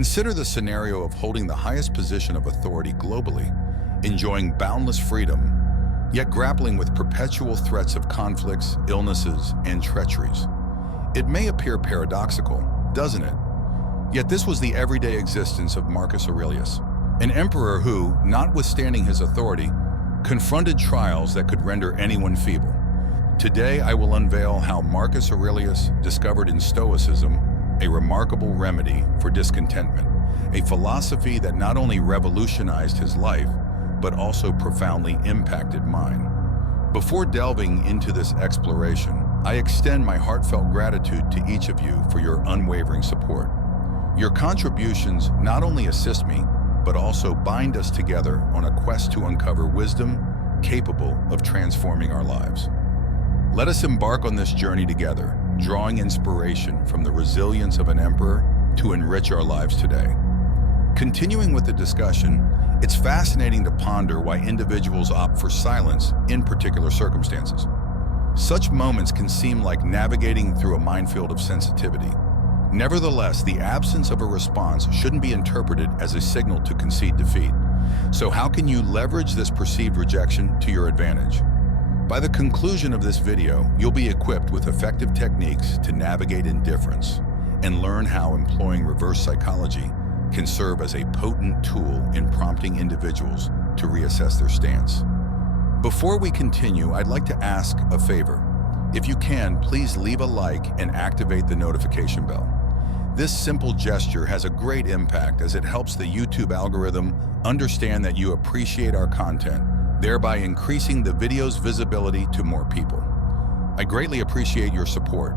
Consider the scenario of holding the highest position of authority globally, enjoying boundless freedom, yet grappling with perpetual threats of conflicts, illnesses, and treacheries. It may appear paradoxical, doesn't it? Yet this was the everyday existence of Marcus Aurelius, an emperor who, notwithstanding his authority, confronted trials that could render anyone feeble. Today, I will unveil how Marcus Aurelius discovered in Stoicism a remarkable remedy for discontentment, a philosophy that not only revolutionized his life, but also profoundly impacted mine. Before delving into this exploration, I extend my heartfelt gratitude to each of you for your unwavering support. Your contributions not only assist me, but also bind us together on a quest to uncover wisdom capable of transforming our lives. Let us embark on this journey together, drawing inspiration from the resilience of an emperor to enrich our lives today. Continuing with the discussion, it's fascinating to ponder why individuals opt for silence in particular circumstances. Such moments can seem like navigating through a minefield of sensitivity. Nevertheless, the absence of a response shouldn't be interpreted as a signal to concede defeat. So how can you leverage this perceived rejection to your advantage? By the conclusion of this video, you'll be equipped with effective techniques to navigate indifference and learn how employing reverse psychology can serve as a potent tool in prompting individuals to reassess their stance. Before we continue, I'd like to ask a favor. If you can, please leave a like and activate the notification bell. This simple gesture has a great impact as it helps the YouTube algorithm understand that you appreciate our content, thereby increasing the video's visibility to more people. I greatly appreciate your support.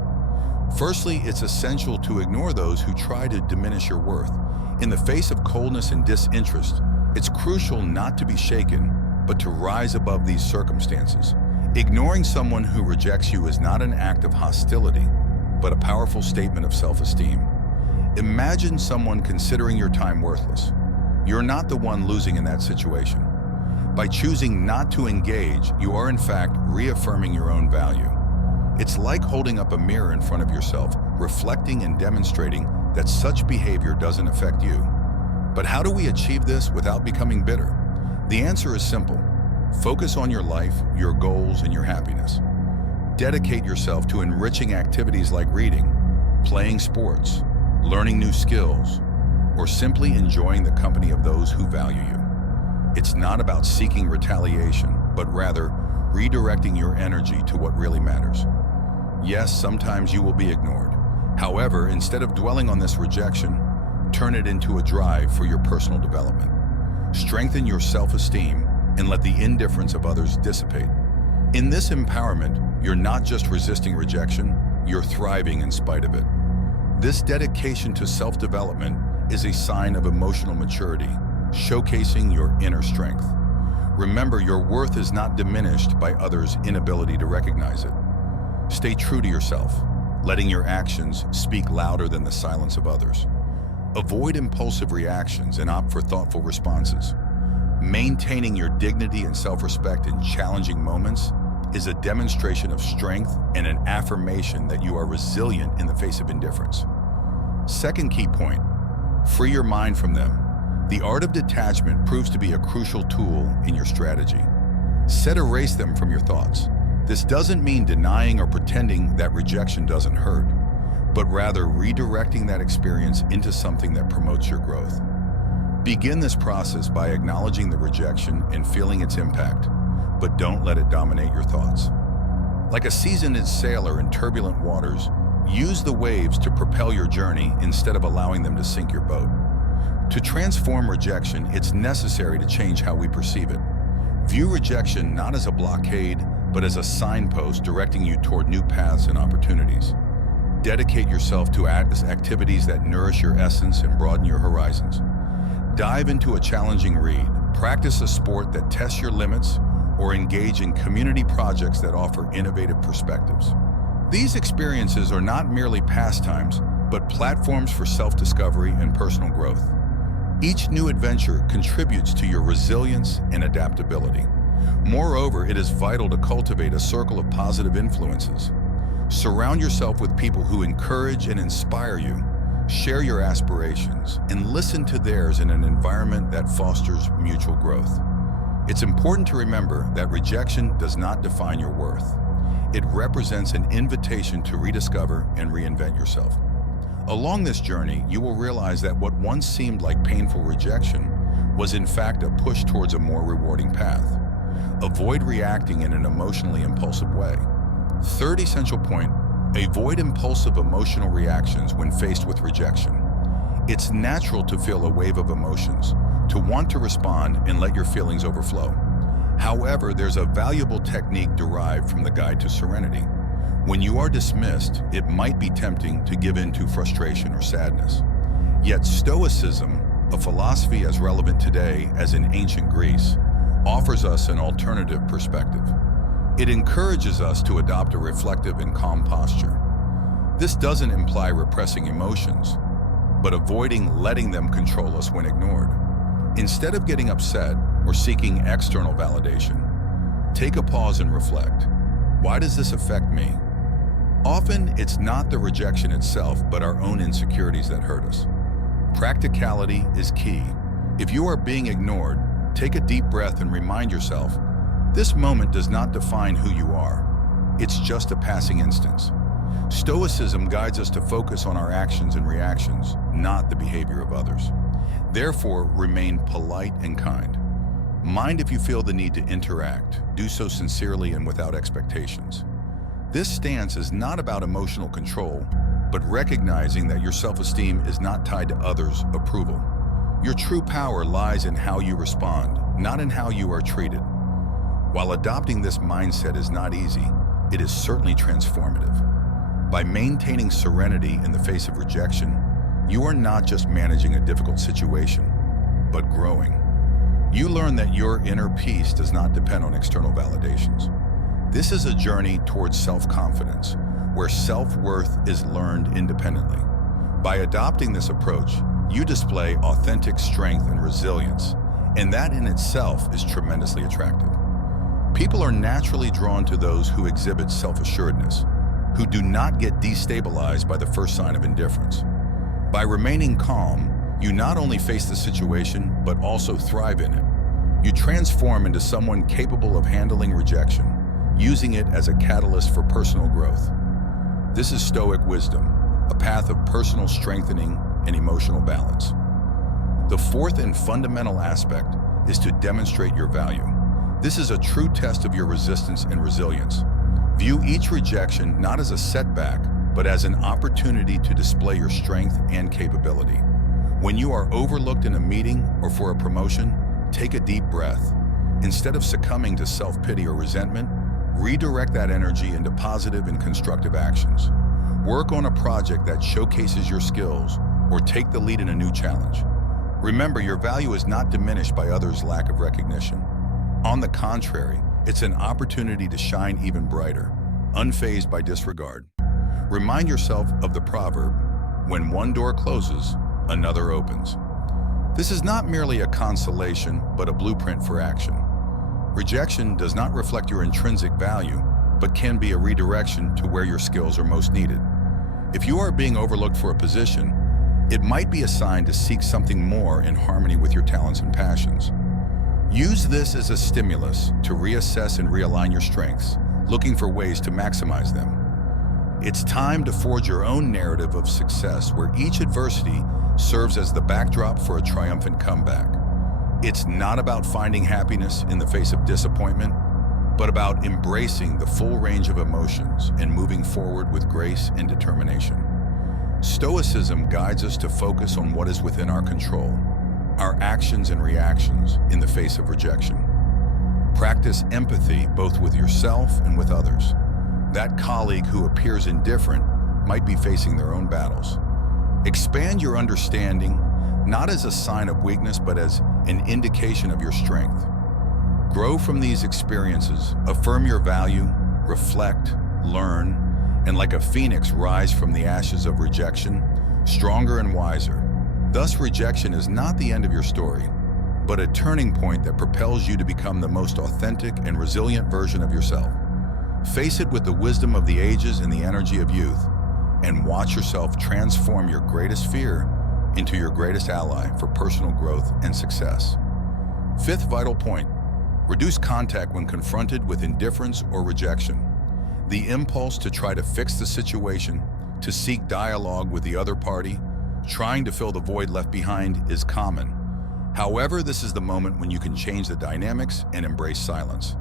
Firstly, it's essential to ignore those who try to diminish your worth. In the face of coldness and disinterest, it's crucial not to be shaken, but to rise above these circumstances. Ignoring someone who rejects you is not an act of hostility, but a powerful statement of self-esteem. Imagine someone considering your time worthless. You're not the one losing in that situation. By choosing not to engage, you are in fact reaffirming your own value. It's like holding up a mirror in front of yourself, reflecting and demonstrating that such behavior doesn't affect you. But how do we achieve this without becoming bitter? The answer is simple. Focus on your life, your goals, and your happiness. Dedicate yourself to enriching activities like reading, playing sports, learning new skills, or simply enjoying the company of those who value you. It's not about seeking retaliation, but rather redirecting your energy to what really matters. Yes, sometimes you will be ignored. However, instead of dwelling on this rejection, turn it into a drive for your personal development. Strengthen your self-esteem and let the indifference of others dissipate. In this empowerment, you're not just resisting rejection, you're thriving in spite of it. This dedication to self-development is a sign of emotional maturity, showcasing your inner strength. Remember, your worth is not diminished by others' inability to recognize it. Stay true to yourself, letting your actions speak louder than the silence of others. Avoid impulsive reactions and opt for thoughtful responses. Maintaining your dignity and self-respect in challenging moments is a demonstration of strength and an affirmation that you are resilient in the face of indifference. Second key point, free your mind from them. The art of detachment proves to be a crucial tool in your strategy. Erase them from your thoughts. This doesn't mean denying or pretending that rejection doesn't hurt, but rather redirecting that experience into something that promotes your growth. Begin this process by acknowledging the rejection and feeling its impact, but don't let it dominate your thoughts. Like a seasoned sailor in turbulent waters, use the waves to propel your journey instead of allowing them to sink your boat. To transform rejection, it's necessary to change how we perceive it. View rejection not as a blockade, but as a signpost directing you toward new paths and opportunities. Dedicate yourself to activities that nourish your essence and broaden your horizons. Dive into a challenging read, practice a sport that tests your limits, or engage in community projects that offer innovative perspectives. These experiences are not merely pastimes, but platforms for self-discovery and personal growth. Each new adventure contributes to your resilience and adaptability. Moreover, it is vital to cultivate a circle of positive influences. Surround yourself with people who encourage and inspire you, share your aspirations, and listen to theirs in an environment that fosters mutual growth. It's important to remember that rejection does not define your worth. It represents an invitation to rediscover and reinvent yourself. Along this journey, you will realize that what once seemed like painful rejection was in fact a push towards a more rewarding path. Avoid reacting in an emotionally impulsive way. Third essential point: avoid impulsive emotional reactions when faced with rejection. It's natural to feel a wave of emotions, to want to respond and let your feelings overflow. However, there's a valuable technique derived from the Guide to Serenity. When you are dismissed, it might be tempting to give in to frustration or sadness. Yet Stoicism, a philosophy as relevant today as in ancient Greece, offers us an alternative perspective. It encourages us to adopt a reflective and calm posture. This doesn't imply repressing emotions, but avoiding letting them control us when ignored. Instead of getting upset or seeking external validation, take a pause and reflect. Why does this affect me? Often, it's not the rejection itself, but our own insecurities that hurt us. Practicality is key. If you are being ignored, take a deep breath and remind yourself, this moment does not define who you are. It's just a passing instance. Stoicism guides us to focus on our actions and reactions, not the behavior of others. Therefore, remain polite and kind. Mind if you feel the need to interact. Do so sincerely and without expectations. This stance is not about emotional control, but recognizing that your self-esteem is not tied to others' approval. Your true power lies in how you respond, not in how you are treated. While adopting this mindset is not easy, it is certainly transformative. By maintaining serenity in the face of rejection, you are not just managing a difficult situation, but growing. You learn that your inner peace does not depend on external validations. This is a journey towards self-confidence, where self-worth is learned independently. By adopting this approach, you display authentic strength and resilience, and that in itself is tremendously attractive. People are naturally drawn to those who exhibit self-assuredness, who do not get destabilized by the first sign of indifference. By remaining calm, you not only face the situation, but also thrive in it. You transform into someone capable of handling rejection, using it as a catalyst for personal growth. This is Stoic wisdom, a path of personal strengthening and emotional balance. The fourth and fundamental aspect is to demonstrate your value. This is a true test of your resistance and resilience. View each rejection not as a setback, but as an opportunity to display your strength and capability. When you are overlooked in a meeting or for a promotion, take a deep breath. Instead of succumbing to self-pity or resentment, redirect that energy into positive and constructive actions. Work on a project that showcases your skills or take the lead in a new challenge. Remember, your value is not diminished by others' lack of recognition. On the contrary, it's an opportunity to shine even brighter, unfazed by disregard. Remind yourself of the proverb, when one door closes, another opens. This is not merely a consolation, but a blueprint for action. Rejection does not reflect your intrinsic value, but can be a redirection to where your skills are most needed. If you are being overlooked for a position, it might be a sign to seek something more in harmony with your talents and passions. Use this as a stimulus to reassess and realign your strengths, looking for ways to maximize them. It's time to forge your own narrative of success, where each adversity serves as the backdrop for a triumphant comeback. It's not about finding happiness in the face of disappointment, but about embracing the full range of emotions and moving forward with grace and determination. Stoicism guides us to focus on what is within our control, our actions and reactions in the face of rejection. Practice empathy both with yourself and with others. That colleague who appears indifferent might be facing their own battles. Expand your understanding, not as a sign of weakness, but as an indication of your strength. Grow from these experiences, affirm your value, reflect, learn, and like a phoenix rise from the ashes of rejection, stronger and wiser. Thus, rejection is not the end of your story, but a turning point that propels you to become the most authentic and resilient version of yourself. Face it with the wisdom of the ages and the energy of youth, and watch yourself transform your greatest fear into your greatest ally for personal growth and success. Fifth vital point, reduce contact when confronted with indifference or rejection. The impulse to try to fix the situation, to seek dialogue with the other party, trying to fill the void left behind is common. However, this is the moment when you can change the dynamics and embrace silence.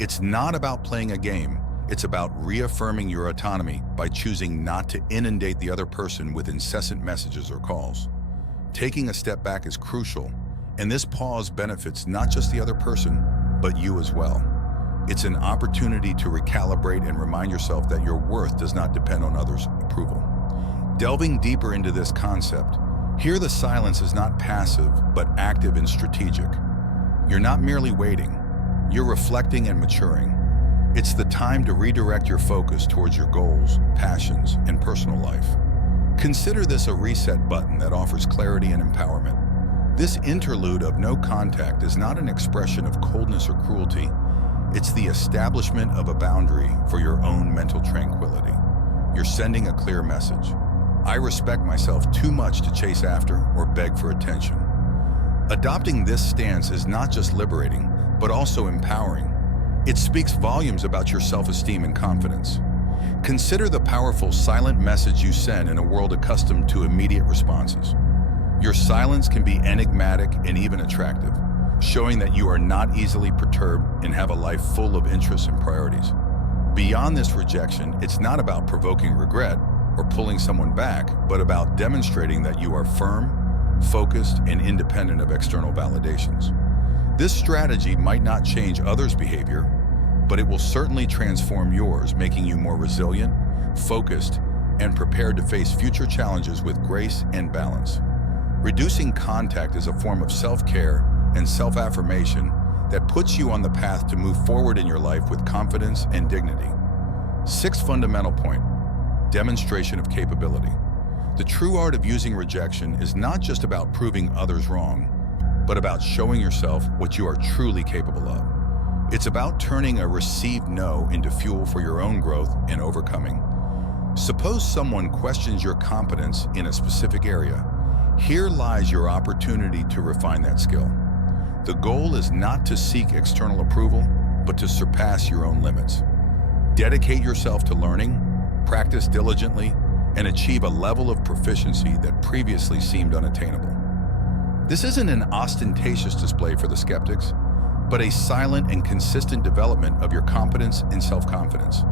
It's not about playing a game, it's about reaffirming your autonomy by choosing not to inundate the other person with incessant messages or calls. Taking a step back is crucial, and this pause benefits not just the other person, but you as well. It's an opportunity to recalibrate and remind yourself that your worth does not depend on others' approval. Delving deeper into this concept, here the silence is not passive, but active and strategic. You're not merely waiting, you're reflecting and maturing. It's the time to redirect your focus towards your goals, passions, and personal life. Consider this a reset button that offers clarity and empowerment. This interlude of no contact is not an expression of coldness or cruelty. It's the establishment of a boundary for your own mental tranquility. You're sending a clear message. I respect myself too much to chase after or beg for attention. Adopting this stance is not just liberating, but also empowering. It speaks volumes about your self-esteem and confidence. Consider the powerful silent message you send in a world accustomed to immediate responses. Your silence can be enigmatic and even attractive, showing that you are not easily perturbed and have a life full of interests and priorities. Beyond this rejection, it's not about provoking regret or pulling someone back, but about demonstrating that you are firm, focused, and independent of external validations. This strategy might not change others' behavior, but it will certainly transform yours, making you more resilient, focused, and prepared to face future challenges with grace and balance. Reducing contact is a form of self-care and self-affirmation that puts you on the path to move forward in your life with confidence and dignity. Sixth fundamental point, demonstration of capability. The true art of using rejection is not just about proving others wrong, but about showing yourself what you are truly capable of. It's about turning a received no into fuel for your own growth and overcoming. Suppose someone questions your competence in a specific area. Here lies your opportunity to refine that skill. The goal is not to seek external approval, but to surpass your own limits. Dedicate yourself to learning, practice diligently, and achieve a level of proficiency that previously seemed unattainable. This isn't an ostentatious display for the skeptics, but a silent and consistent development of your competence and self-confidence.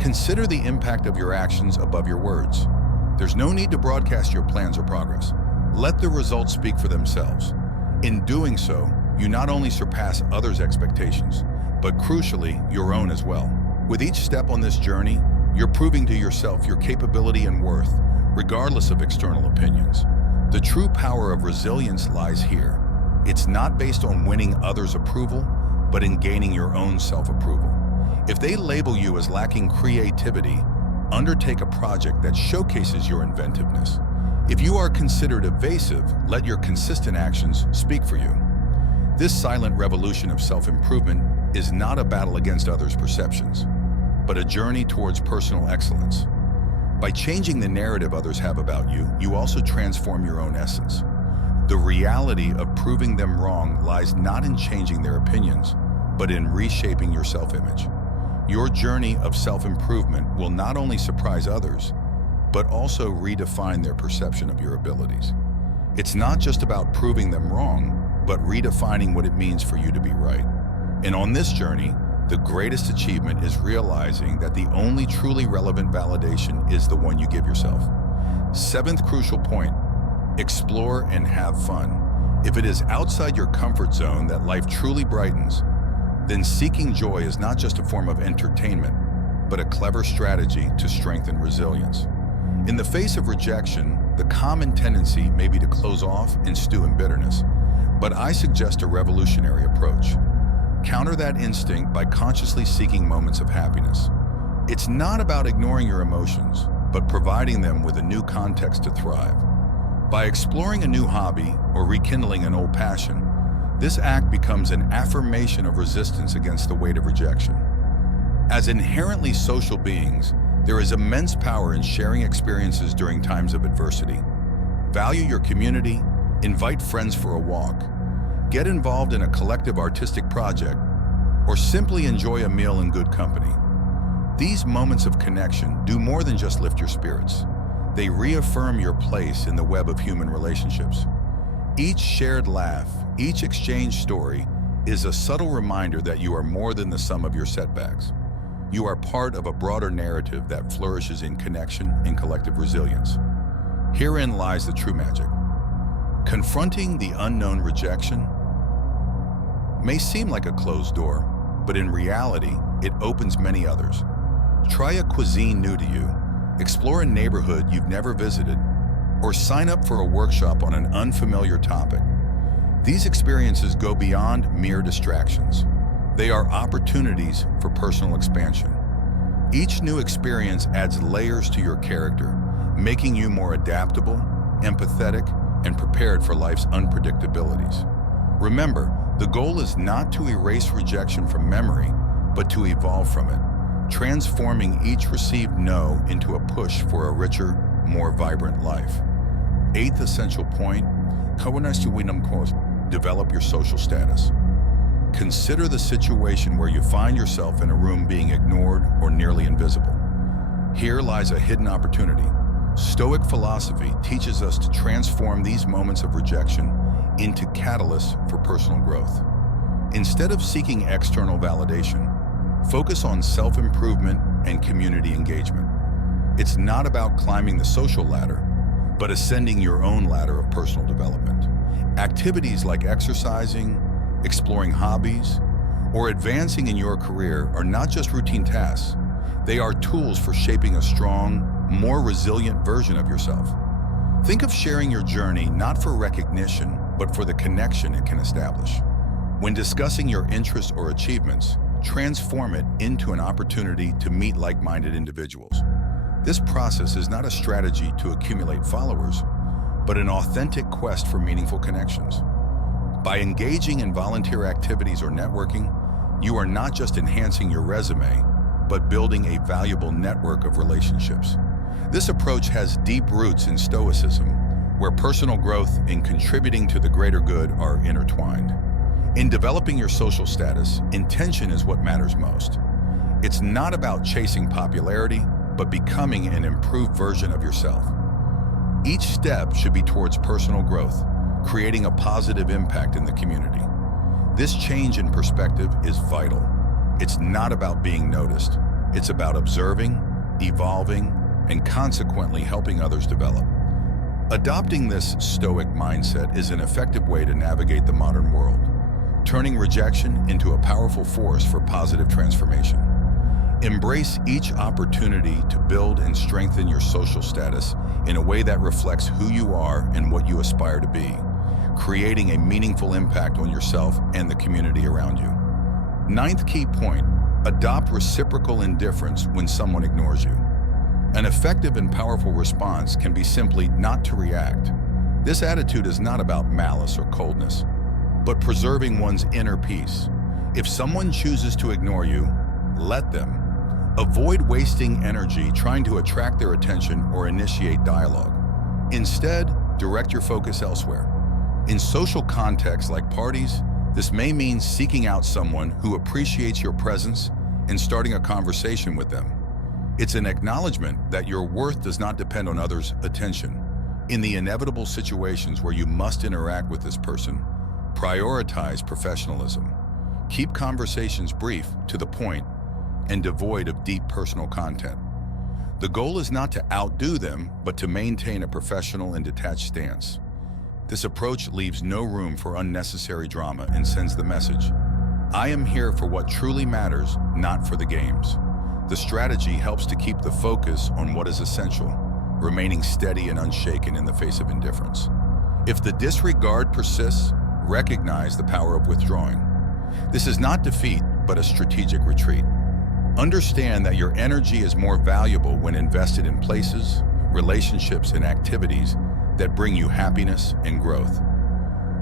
Consider the impact of your actions above your words. There's no need to broadcast your plans or progress. Let the results speak for themselves. In doing so, you not only surpass others' expectations, but crucially, your own as well. With each step on this journey, you're proving to yourself your capability and worth, regardless of external opinions. The true power of resilience lies here. It's not based on winning others' approval, but in gaining your own self-approval. If they label you as lacking creativity, undertake a project that showcases your inventiveness. If you are considered evasive, let your consistent actions speak for you. This silent revolution of self-improvement is not a battle against others' perceptions, but a journey towards personal excellence. By changing the narrative others have about you, you also transform your own essence. The reality of proving them wrong lies not in changing their opinions, but in reshaping your self-image. Your journey of self-improvement will not only surprise others, but also redefine their perception of your abilities. It's not just about proving them wrong, but redefining what it means for you to be right. And on this journey, the greatest achievement is realizing that the only truly relevant validation is the one you give yourself. Seventh crucial point, explore and have fun. If it is outside your comfort zone that life truly brightens, then seeking joy is not just a form of entertainment, but a clever strategy to strengthen resilience. In the face of rejection, the common tendency may be to close off and stew in bitterness, but I suggest a revolutionary approach. Counter that instinct by consciously seeking moments of happiness. It's not about ignoring your emotions, but providing them with a new context to thrive. By exploring a new hobby or rekindling an old passion, this act becomes an affirmation of resistance against the weight of rejection. As inherently social beings, There is immense power in sharing experiences during times of adversity. Value your community, invite friends for a walk, get involved in a collective artistic project, or simply enjoy a meal in good company. These moments of connection do more than just lift your spirits. They reaffirm your place in the web of human relationships. Each shared laugh, each exchanged story is a subtle reminder that you are more than the sum of your setbacks. You are part of a broader narrative that flourishes in connection and collective resilience. Herein lies the true magic. Confronting the unknown rejection may seem like a closed door, but in reality, it opens many others. Try a cuisine new to you, explore a neighborhood you've never visited, or sign up for a workshop on an unfamiliar topic. These experiences go beyond mere distractions. They are opportunities for personal expansion. Each new experience adds layers to your character, making you more adaptable, empathetic, and prepared for life's unpredictabilities. Remember, the goal is not to erase rejection from memory, but to evolve from it, transforming each received no into a push for a richer, more vibrant life. Eighth essential point, develop your social status. Consider the situation where you find yourself in a room being ignored or nearly invisible. Here lies a hidden opportunity. Stoic philosophy teaches us to transform these moments of rejection into catalysts for personal growth. Instead of seeking external validation, focus on self-improvement and community engagement. It's not about climbing the social ladder, but ascending your own ladder of personal development. Activities like exercising, exploring hobbies, or advancing in your career are not just routine tasks. They are tools for shaping a strong, more resilient version of yourself. Think of sharing your journey not for recognition, but for the connection it can establish. When discussing your interests or achievements, transform it into an opportunity to meet like-minded individuals. This process is not a strategy to accumulate followers, but an authentic quest for meaningful connections. By engaging in volunteer activities or networking, you are not just enhancing your resume, but building a valuable network of relationships. This approach has deep roots in Stoicism, where personal growth and contributing to the greater good are intertwined. In developing your social status, intention is what matters most. It's not about chasing popularity, but becoming an improved version of yourself. Each step should be towards personal growth, creating a positive impact in the community. This change in perspective is vital. It's not about being noticed. It's about observing, evolving, and consequently helping others develop. Adopting this Stoic mindset is an effective way to navigate the modern world, turning rejection into a powerful force for positive transformation. Embrace each opportunity to build and strengthen your social status in a way that reflects who you are and what you aspire to be, creating a meaningful impact on yourself and the community around you. Ninth key point, adopt reciprocal indifference when someone ignores you. An effective and powerful response can be simply not to react. This attitude is not about malice or coldness, but preserving one's inner peace. If someone chooses to ignore you, let them. Avoid wasting energy trying to attract their attention or initiate dialogue. Instead, direct your focus elsewhere. In social contexts like parties, this may mean seeking out someone who appreciates your presence and starting a conversation with them. It's an acknowledgement that your worth does not depend on others' attention. In the inevitable situations where you must interact with this person, prioritize professionalism. Keep conversations brief, to the point, and devoid of deep personal content. The goal is not to outdo them, but to maintain a professional and detached stance. This approach leaves no room for unnecessary drama and sends the message, I am here for what truly matters, not for the games. The strategy helps to keep the focus on what is essential, remaining steady and unshaken in the face of indifference. If the disregard persists, recognize the power of withdrawing. This is not defeat, but a strategic retreat. Understand that your energy is more valuable when invested in places, relationships, and activities that bring you happiness and growth.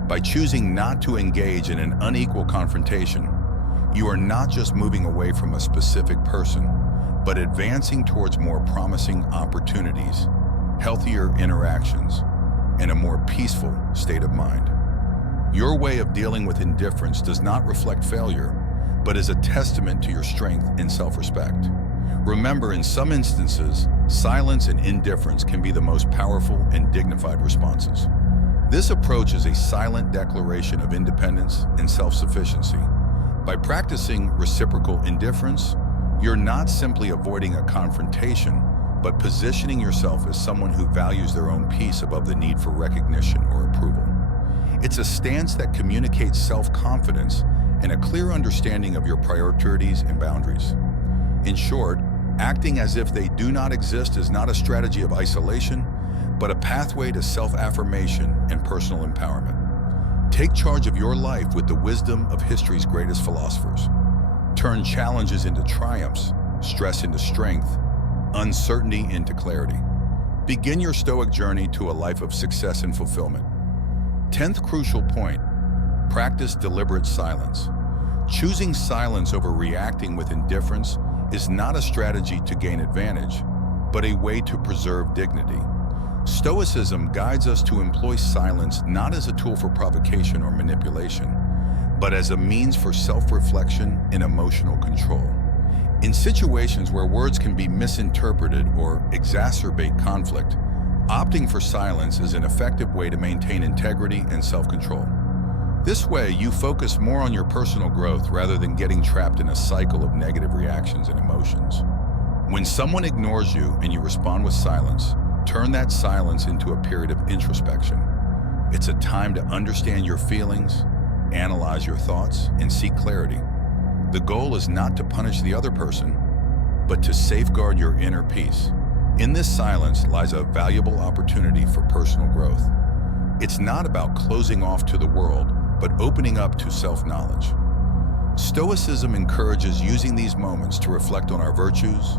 By choosing not to engage in an unequal confrontation, you are not just moving away from a specific person, but advancing towards more promising opportunities, healthier interactions, and a more peaceful state of mind. Your way of dealing with indifference does not reflect failure, but is a testament to your strength and self-respect. Remember, in some instances, silence and indifference can be the most powerful and dignified responses. This approach is a silent declaration of independence and self-sufficiency. By practicing reciprocal indifference, you're not simply avoiding a confrontation, but positioning yourself as someone who values their own peace above the need for recognition or approval. It's a stance that communicates self-confidence and a clear understanding of your priorities and boundaries. In short, acting as if they do not exist is not a strategy of isolation, but a pathway to self-affirmation and personal empowerment. Take charge of your life with the wisdom of history's greatest philosophers. Turn challenges into triumphs, stress into strength, uncertainty into clarity. Begin your Stoic journey to a life of success and fulfillment. 10th crucial point, practice deliberate silence. Choosing silence over reacting with indifference is not a strategy to gain advantage, but a way to preserve dignity. Stoicism guides us to employ silence not as a tool for provocation or manipulation, but as a means for self-reflection and emotional control. In situations where words can be misinterpreted or exacerbate conflict, opting for silence is an effective way to maintain integrity and self-control. This way, you focus more on your personal growth rather than getting trapped in a cycle of negative reactions and emotions. When someone ignores you and you respond with silence, turn that silence into a period of introspection. It's a time to understand your feelings, analyze your thoughts, and seek clarity. The goal is not to punish the other person, but to safeguard your inner peace. In this silence lies a valuable opportunity for personal growth. It's not about closing off to the world, but opening up to self-knowledge. Stoicism encourages using these moments to reflect on our virtues,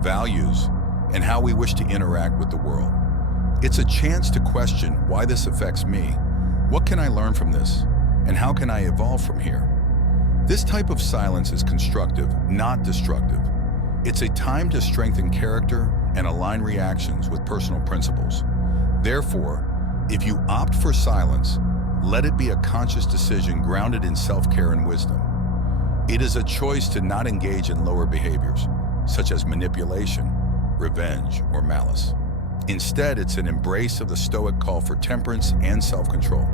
values, and how we wish to interact with the world. It's a chance to question why this affects me, what can I learn from this, and how can I evolve from here? This type of silence is constructive, not destructive. It's a time to strengthen character and align reactions with personal principles. Therefore, if you opt for silence, let it be a conscious decision grounded in self-care and wisdom. It is a choice to not engage in lower behaviors, such as manipulation, revenge, or malice. Instead, it's an embrace of the Stoic call for temperance and self-control.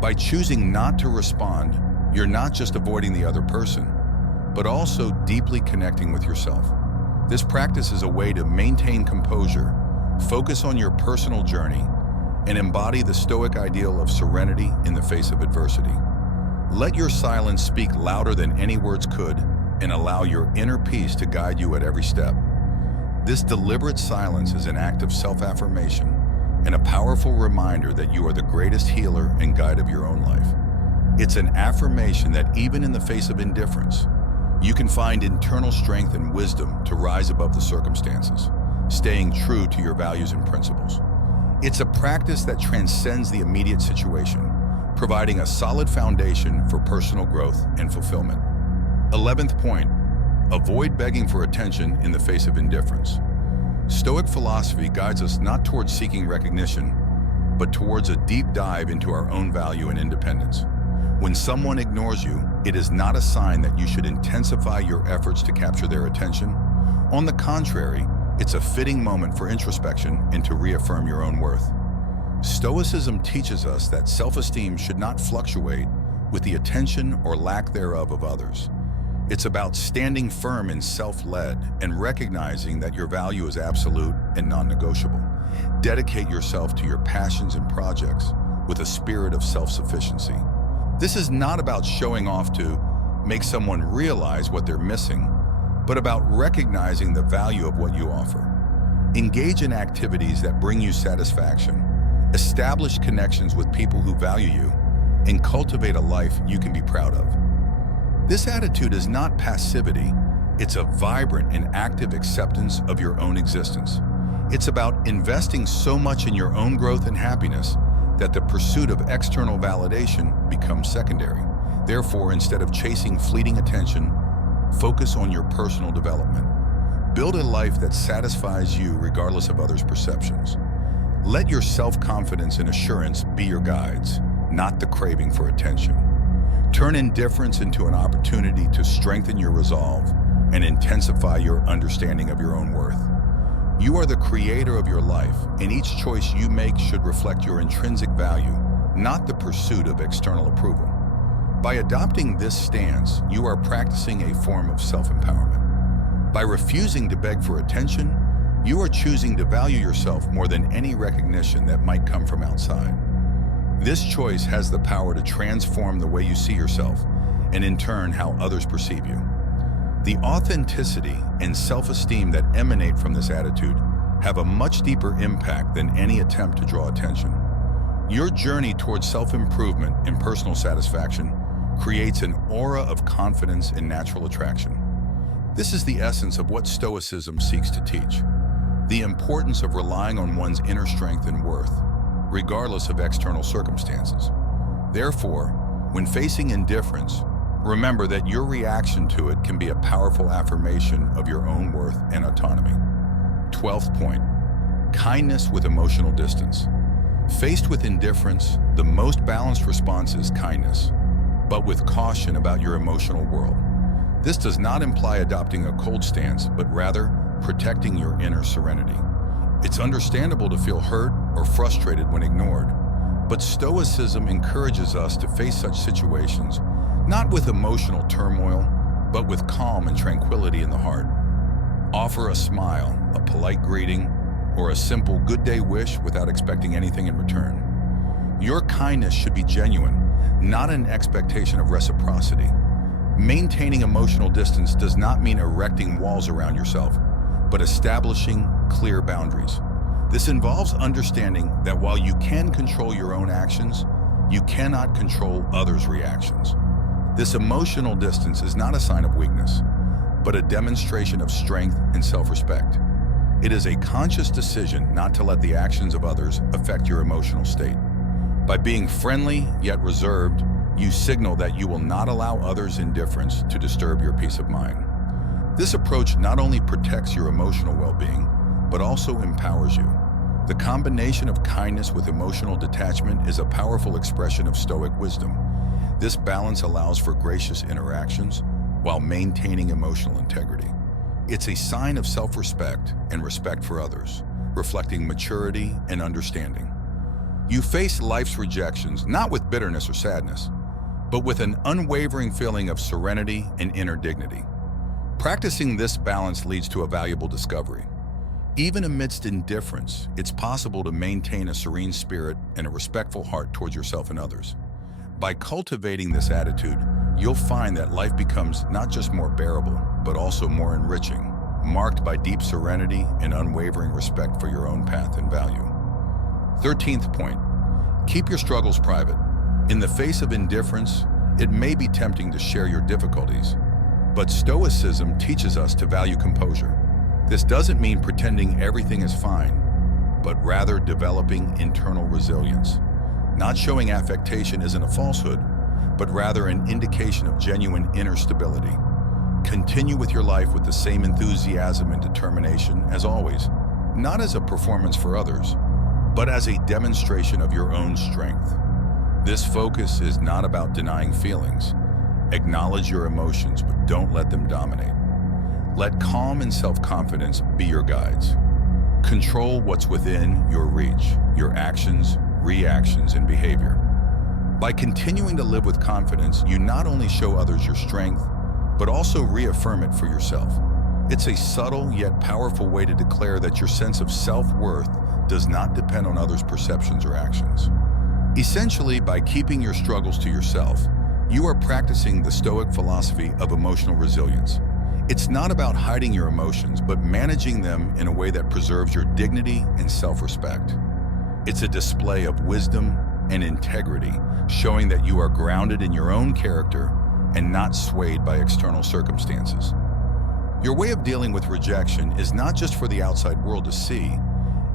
By choosing not to respond, you're not just avoiding the other person, but also deeply connecting with yourself. This practice is a way to maintain composure, focus on your personal journey, and embody the Stoic ideal of serenity in the face of adversity. Let your silence speak louder than any words could, and allow your inner peace to guide you at every step. This deliberate silence is an act of self-affirmation and a powerful reminder that you are the greatest healer and guide of your own life. It's an affirmation that even in the face of indifference, you can find internal strength and wisdom to rise above the circumstances, staying true to your values and principles. It's a practice that transcends the immediate situation, providing a solid foundation for personal growth and fulfillment. 11th point, avoid begging for attention in the face of indifference. Stoic philosophy guides us not towards seeking recognition, but towards a deep dive into our own value and independence. When someone ignores you, it is not a sign that you should intensify your efforts to capture their attention. On the contrary, it's a fitting moment for introspection and to reaffirm your own worth. Stoicism teaches us that self-esteem should not fluctuate with the attention or lack thereof of others. It's about standing firm in self-led and recognizing that your value is absolute and non-negotiable. Dedicate yourself to your passions and projects with a spirit of self-sufficiency. This is not about showing off to make someone realize what they're missing, but about recognizing the value of what you offer. Engage in activities that bring you satisfaction, establish connections with people who value you, and cultivate a life you can be proud of. This attitude is not passivity, it's a vibrant and active acceptance of your own existence. It's about investing so much in your own growth and happiness that the pursuit of external validation becomes secondary. Therefore, instead of chasing fleeting attention, focus on your personal development. Build a life that satisfies you regardless of others' perceptions. Let your self-confidence and assurance be your guides, not the craving for attention. Turn indifference into an opportunity to strengthen your resolve and intensify your understanding of your own worth. You are the creator of your life, and each choice you make should reflect your intrinsic value, not the pursuit of external approval. By adopting this stance, you are practicing a form of self-empowerment. By refusing to beg for attention, you are choosing to value yourself more than any recognition that might come from outside. This choice has the power to transform the way you see yourself, and in turn, how others perceive you. The authenticity and self-esteem that emanate from this attitude have a much deeper impact than any attempt to draw attention. Your journey towards self-improvement and personal satisfaction creates an aura of confidence and natural attraction. This is the essence of what Stoicism seeks to teach: the importance of relying on one's inner strength and worth, regardless of external circumstances. Therefore, when facing indifference, remember that your reaction to it can be a powerful affirmation of your own worth and autonomy. 12th point, kindness with emotional distance. Faced with indifference, the most balanced response is kindness, but with caution about your emotional world. This does not imply adopting a cold stance, but rather protecting your inner serenity. It's understandable to feel hurt or frustrated when ignored, but Stoicism encourages us to face such situations not with emotional turmoil, but with calm and tranquility in the heart. Offer a smile, a polite greeting, or a simple good day wish without expecting anything in return. Your kindness should be genuine, not an expectation of reciprocity. Maintaining emotional distance does not mean erecting walls around yourself, but establishing clear boundaries. This involves understanding that while you can control your own actions, you cannot control others' reactions. This emotional distance is not a sign of weakness, but a demonstration of strength and self-respect. It is a conscious decision not to let the actions of others affect your emotional state. By being friendly yet reserved, you signal that you will not allow others' indifference to disturb your peace of mind. This approach not only protects your emotional well-being, but also empowers you. The combination of kindness with emotional detachment is a powerful expression of Stoic wisdom. This balance allows for gracious interactions while maintaining emotional integrity. It's a sign of self-respect and respect for others, reflecting maturity and understanding. You face life's rejections not with bitterness or sadness, but with an unwavering feeling of serenity and inner dignity. Practicing this balance leads to a valuable discovery. Even amidst indifference, it's possible to maintain a serene spirit and a respectful heart towards yourself and others. By cultivating this attitude, you'll find that life becomes not just more bearable, but also more enriching, marked by deep serenity and unwavering respect for your own path and value. 13th point, keep your struggles private. In the face of indifference, it may be tempting to share your difficulties, but Stoicism teaches us to value composure. This doesn't mean pretending everything is fine, but rather developing internal resilience. Not showing affectation isn't a falsehood, but rather an indication of genuine inner stability. Continue with your life with the same enthusiasm and determination as always, not as a performance for others, but as a demonstration of your own strength. This focus is not about denying feelings. Acknowledge your emotions, but don't let them dominate. Let calm and self-confidence be your guides. Control what's within your reach, your actions, reactions, and behavior. By continuing to live with confidence, you not only show others your strength, but also reaffirm it for yourself. It's a subtle yet powerful way to declare that your sense of self-worth does not depend on others' perceptions or actions. Essentially, by keeping your struggles to yourself, you are practicing the Stoic philosophy of emotional resilience. It's not about hiding your emotions, but managing them in a way that preserves your dignity and self-respect. It's a display of wisdom and integrity, showing that you are grounded in your own character and not swayed by external circumstances. Your way of dealing with rejection is not just for the outside world to see,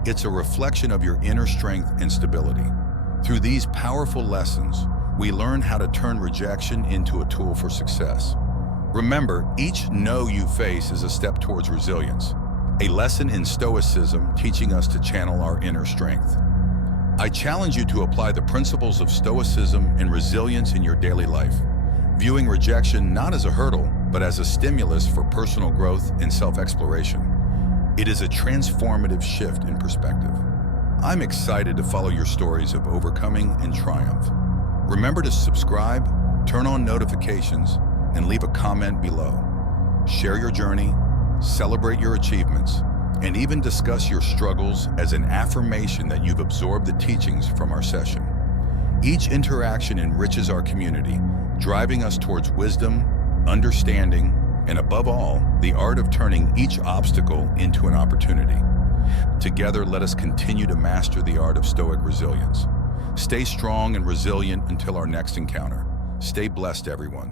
it's a reflection of your inner strength and stability. Through these powerful lessons, we learn how to turn rejection into a tool for success. Remember, each no you face is a step towards resilience, a lesson in Stoicism teaching us to channel our inner strength. I challenge you to apply the principles of Stoicism and resilience in your daily life, viewing rejection not as a hurdle, but as a stimulus for personal growth and self-exploration. It is a transformative shift in perspective. I'm excited to follow your stories of overcoming and triumph. Remember to subscribe, turn on notifications, and leave a comment below. Share your journey, celebrate your achievements, and even discuss your struggles as an affirmation that you've absorbed the teachings from our session. Each interaction enriches our community, driving us towards wisdom, understanding, and above all, the art of turning each obstacle into an opportunity. Together, let us continue to master the art of Stoic resilience. Stay strong and resilient until our next encounter. Stay blessed, everyone.